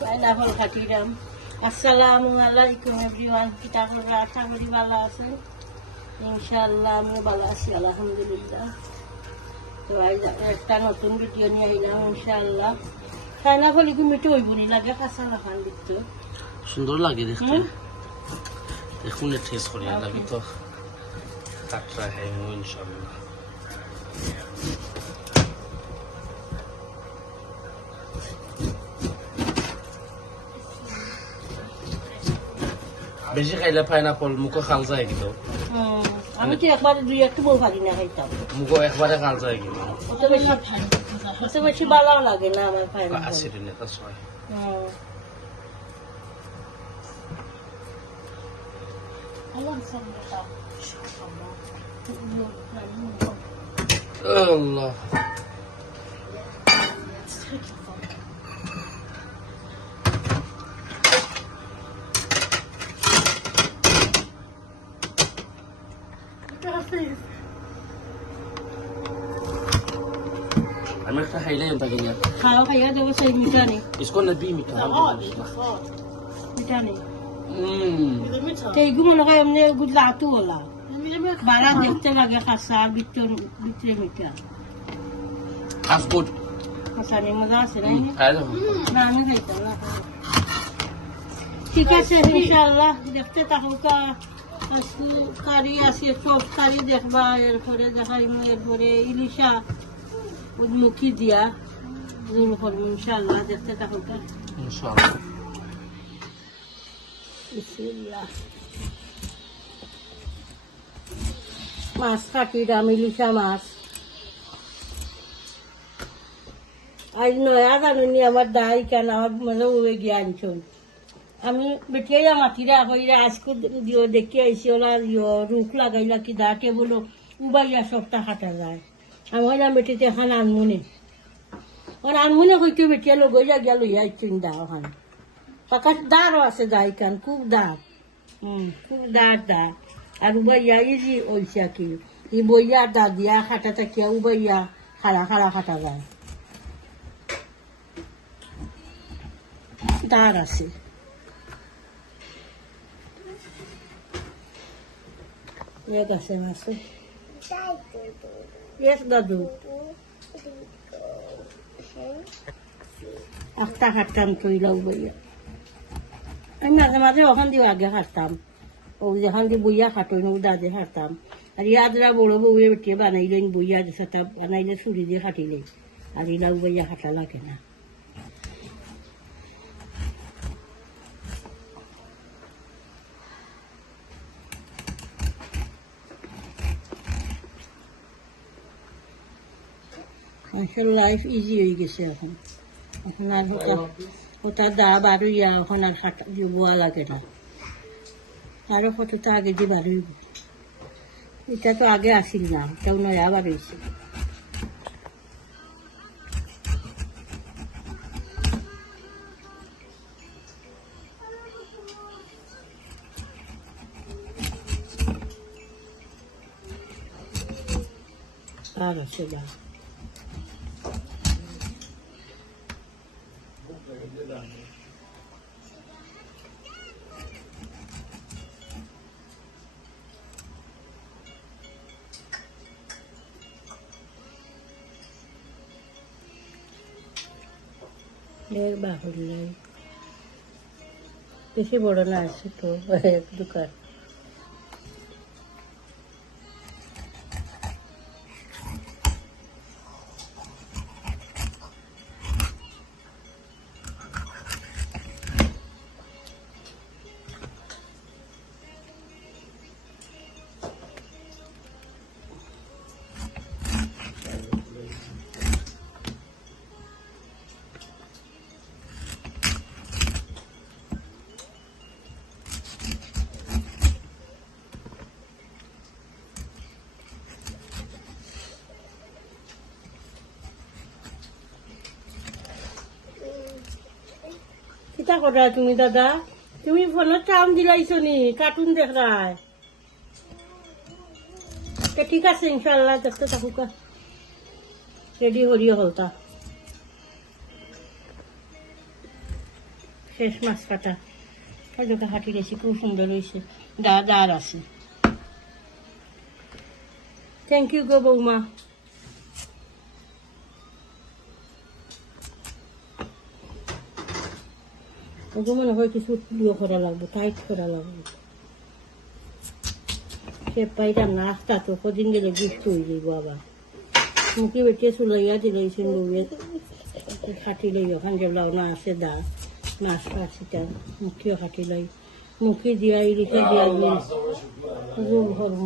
পাইনাপল খাটিলাম। আসসালামু আলাইকুম এভরিওয়ান, কিতা আপনারা আশা করি ভালো আছেন। ইনশাআল্লাহ আমিও ভালো আছি আলহামদুলিল্লাহ। তো আজ একটা নতুন ভিডিও নিয়ে আইলাম ইনশাআল্লাহ। পাইনাপল কি মিঠে হইব নি লাগে, কাঁচা লাখান দেখতে সুন্দর লাগে দেখতে। দেখুন টেস্ট করি লাগি তো কাটরা है ইনশাআল্লাহ। বেশি খাইলে পাইনাপল মুখে খাল যায় কিন্তু। আমি তো একবার দুই একটু বউ পারি না খাইতাম, মুখে একবারে খাল যায় কিন্তু। অত বেশি ভালো লাগে না আমার পাইনাপল। আসে দিনে তা ছয় আল্লাহ। আমি একটা খাইলে এমন থাকি না। খাওয়া খাইয়া দেবো সেই মিঠা নেই, इसको नबी मीठा মিঠা নেই। তো এইগুলো মনে হয় এমনি লাটু ওলা বাড়া দেখতে লাগে, খাসা ভিতরে মিঠা। खास गुड খাসা নেই, মজা আছে না? খাই না না আমি খাইতাম না। ঠিক আছে ইনশাআল্লাহ দেখতে থাকুকা। কারি আছে, সব কারি দেখবা, এরপরে দেখাই এরপরে ইলিশা মুখি দিয়া ইনশাআল্লাহ দেখতে থাকুকা ইনশাআল্লাহ। বিসমিল্লাহ। মাছ কাটিলাম, ইলিশা মাছ। আজ নয়া জানুনি আমার দাই কেন আমার মনে উড়ে গিয়ে আনছন। আমি বেটিয়া মাতিরা হইরা আজকে দেখে আইসি, ওরা রুখ লাগাইলা কি দা টেবল উবাইয়া সবটা হাঁটা যায়। আমি হইলাম বেটিতে এখন আনমুনে, ওর আনমুনে হইতে বেটিয়া লগইয়া গিয়া লইয়া আইছেন দা। ওখানে পাকা দাঁড়ও আছে দা, ইকান খুব দাঁড়, খুব দাঁড় দা। আর উবাইয়া ইজি ওইসা কি ই বইয়া দা দিয়া খাটা থাকিয়া উবাইয়া খাড়া খাড়া খাটা যায়, দাঁড় আছে। এক আছে মাছে, এক দাদু একটা হাঁটতাম কইলাও বইয়া। আমি মাঝে মাঝে ওখান দিয়ে আগে হাঁটতাম, ও যেখান দিয়ে বইয়া খাটোই না দাদে হাঁটতাম। আর ইয়াদরা বড় বউয়ে বেটিয়ে বানাইলেন বইয়া সেটা বানাইলে ছুরি দিয়ে খাটিলে, আর ইলাও বইয়া খাটা লাগে না। মানুষের লাইফ ইজি হয়ে গেছে এখন। এখন আর ওটা দা বারুইয়া এখন আর খাটা বোয়া লাগে না। আরো কতটা আগে দিয়ে বারুইব, এটা তো আগে আসিল না, এটাও নয়া বারুইছে। আর আছে যা বাহুল নেই, বেশি বড় না আছে তো এক দোকান। কিতা করা তুমি দাদা? তুমি ফোনের চাম দিলাইছো নি? কার্টুন দেখ রায়। ঠিক আছে ইনশাল্লাহ দেখতে থাকুকা, রেডি হরিও হলতা। শেষ মাছ কাটা ওইটাকে হাঁটি গেছি, খুব সুন্দর হয়েছে, দাঁড় আছে। থ্যাংক ইউ গো বৌমা। ওকে মনে হয় কিছু ইয়ে করা লাগবে, টাইট করা লাগবে। সে পাইতাম না, আস্তা তো কদিন গেলে গিফট হয়ে যাইব আবার। মুখে বেটিয়ে চুলাইয়া দিলেছে বউয়ে খাটি লই, ওখান যেলাও না আছে দা নাচ পাচ্ছিটা মুখিও খাটি লই, মুখে দিয়া ইরিকা দিয়া রোল হরম।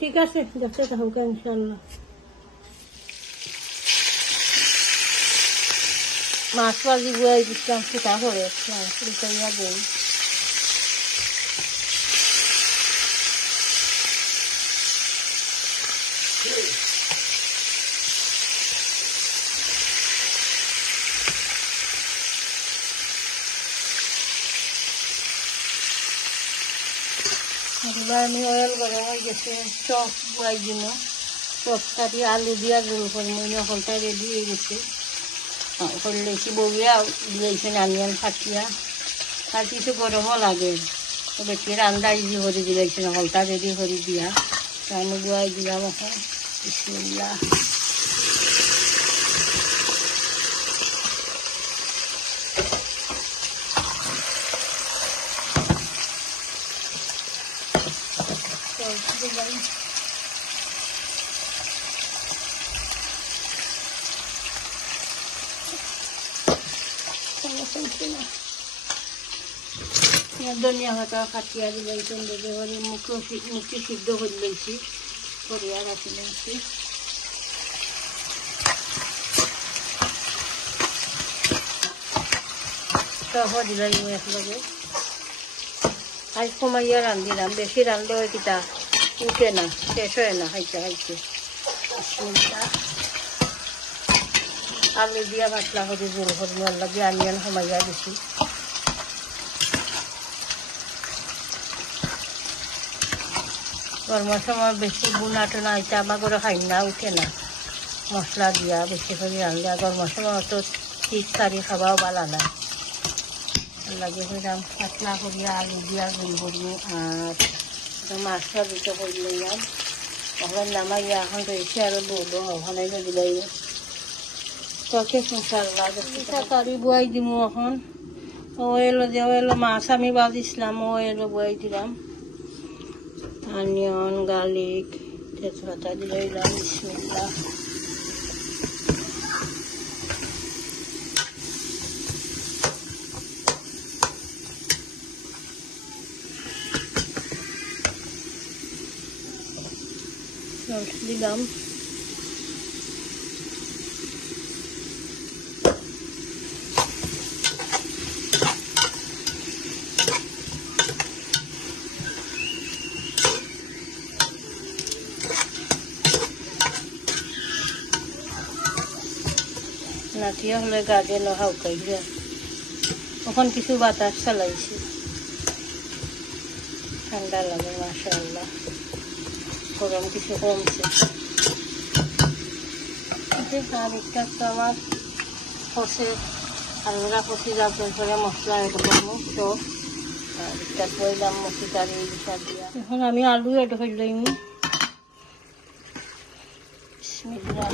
ঠিক আছে, দেখতে থাকুক ইনশাল্লাহ। মাছ ভাজি গুয়াই দিচ্ছিলাম, সেটা করে ইয়া দেই। এবার আমি অয়েল করে হয়ে গেছে, চপ গুয়াই দিন, চপটা দিয়ে আলু দিয়া জোল করবো, হলটা রেডি হয়ে গেছে। করলেছি বউয়া দিয়েছে নানিয়ান ফাটিয়া, আর কিছু গরমও লাগে, বেটির আন্দা ইজি করে দিয়েছে, হলটা রেডি করে দিয়া আমি গুয়াই দিলাম এখন। বিসমিল্লাহ। ধনিয়া পাতা কাটিয়া দিলাইছেন, দেখে মুখে সিদ্ধ করে লইছি, করিয়া রাখি লইছি। সহ দিলাই একলগে। আজ কমাইয়া রান্ধিলাম, বেশি রান্ধলে হয় কিতা উঠে না, শেষ হয় না খাইতে খাইতে। আলু দিয়া পাতলা করে জোল করবো, লাগে আনিয়ান কমাইয়া দিছি। গরমের সময় বেশি বুনা টোনা এটা আমার করে খাই না, উঠে না মশলা দিয়া বেশি করে রাঁধলে। গরমের সময় অত ঠিক কারি খাওয়াও ভালো না, লাগে হইলাম পাতলা করিয়া আলু দিয়া জোল করবো। আর মাছটা দুটো করে লইলাম, ওখানে নামাইয়া এখন রয়েছে আরো বলবো, ওখানে দিলাই তোকে ইনশাল্লাহ তরকারি বয়াই দিব। এখন ওয়েলো মাছ আমি বাজিছিলাম, ওয়েলো বয়াই দিলাম, অনিয়ন গার্লিক তেজপাতা দিয়ে দিলাম। বিসমিল্লাহ। দিলাম নাটিয়া হলে গাড়ি হাউকাই যায়, ওখান কিছু বাতাস চালাইছি, ঠান্ডা লাগে মাশাআল্লাহ, গরম কিছু কমছে। আর একটা তো আমার ফসে আলুরা ফসে যাওয়ার পরে মশলা এড করবো চপ, আর একটা কইলাম মসুর ডালি দিশা দিয়া। এখন আমি আলু এড করে লইম। বিসমিল্লাহ।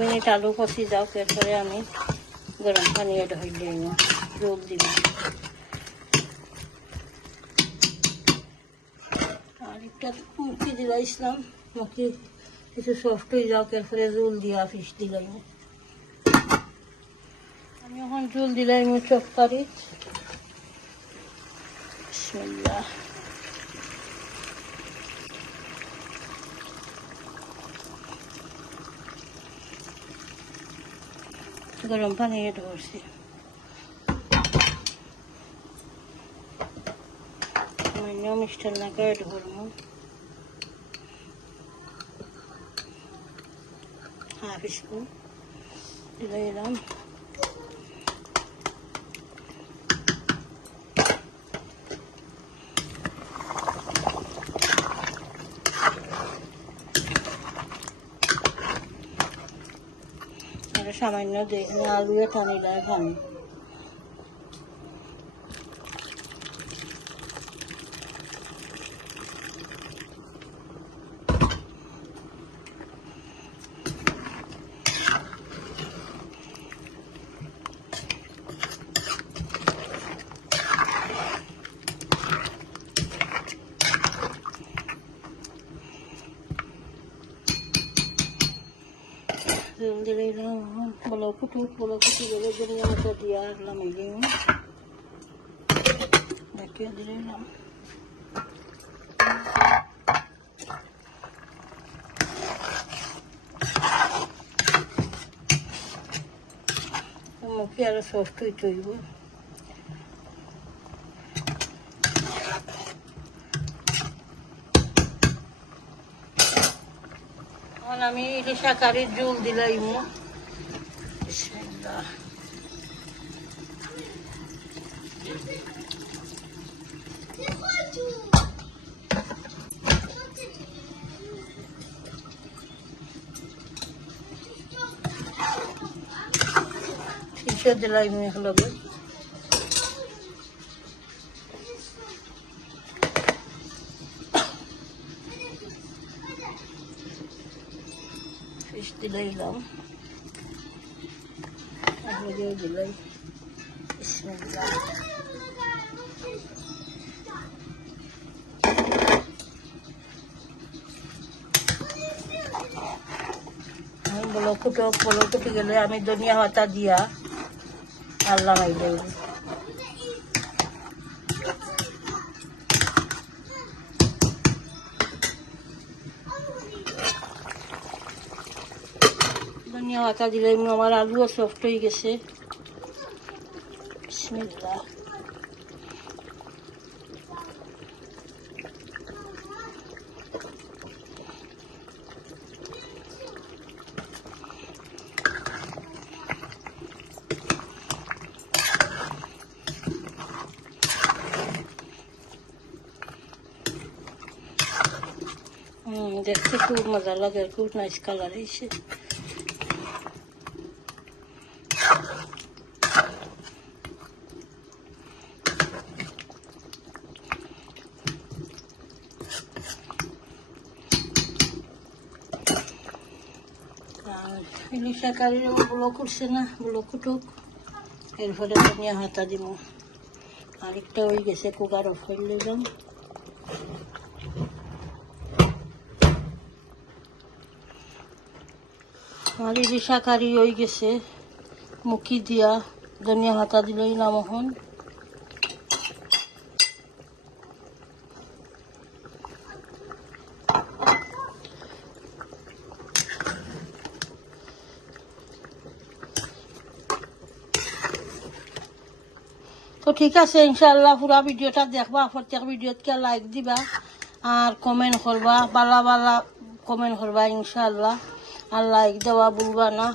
মিনিট আলু কষি যাও, এরপরে আমি গরম পানি এড হয়ে দিই, জল দিব। আর একটা মুখি দিলাইছিলাম, মুখি কিছু সফট হয়ে যাও, এরপরে জল দিয়া ফিস দিলাই। আমি এখন জল দিলাই তরকারি। বিসমিল্লাহ। গরম পানি এড করছি সামান্য মিষ্টার নাকা এড করবো হাফ স্পুন দিলে এলাম সামান্য আলু টানি দেয় পানি দিলে বলো ফুটু গেলে জন্য মতো দিয়া রাখলাম এই দিন দেখিয়ে দিলাম মুখে আরো সফট হইতে হইব আমি ইলিশা কারির জল দিলাম দিলাম লগে ফিশ দিলাম দিলাই বিসমিল্লাহ বলো ফুটে গেলে আমি ধনিয়া পাতা দিয়া আল্লাহ মাই দেব ধনিয়া পাতা দিলে আমার আলুও সফট হয়ে গেছে বিসমিল্লাহ দেখতে খুব মজা লাগে খুব নাইস কালার এসে ইলিশা কারি ব্লক করছে না ব্লক কুটুক এরপরে ধনিয়া হাতা দিব আরেকটা হয়ে গেছে কুকার অফ করলে যাম আমার ইলিশা কারি হয়ে গেছে মুখি দিয়া ধনিয়া হাতা দিলেই নামহন তো ঠিক আছে ইনশাআল্লাহ পুরা ভিডিওটা দেখবা প্রত্যেক ভিডিওতে লাইক দিবা আর কমেন্ট করবা বালা বালা কমেন্ট করবা ইনশাআল্লাহ আর লাইক দেওয়া ভুলবা না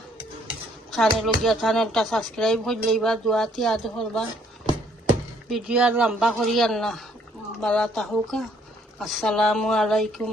চ্যানেলটা সাবস্ক্রাইব করলেইবা দোয়াতে আদ করবা ভিডিও আর লম্বা করিয়ান না বালা তাহুকা আসসালামু আলাইকুম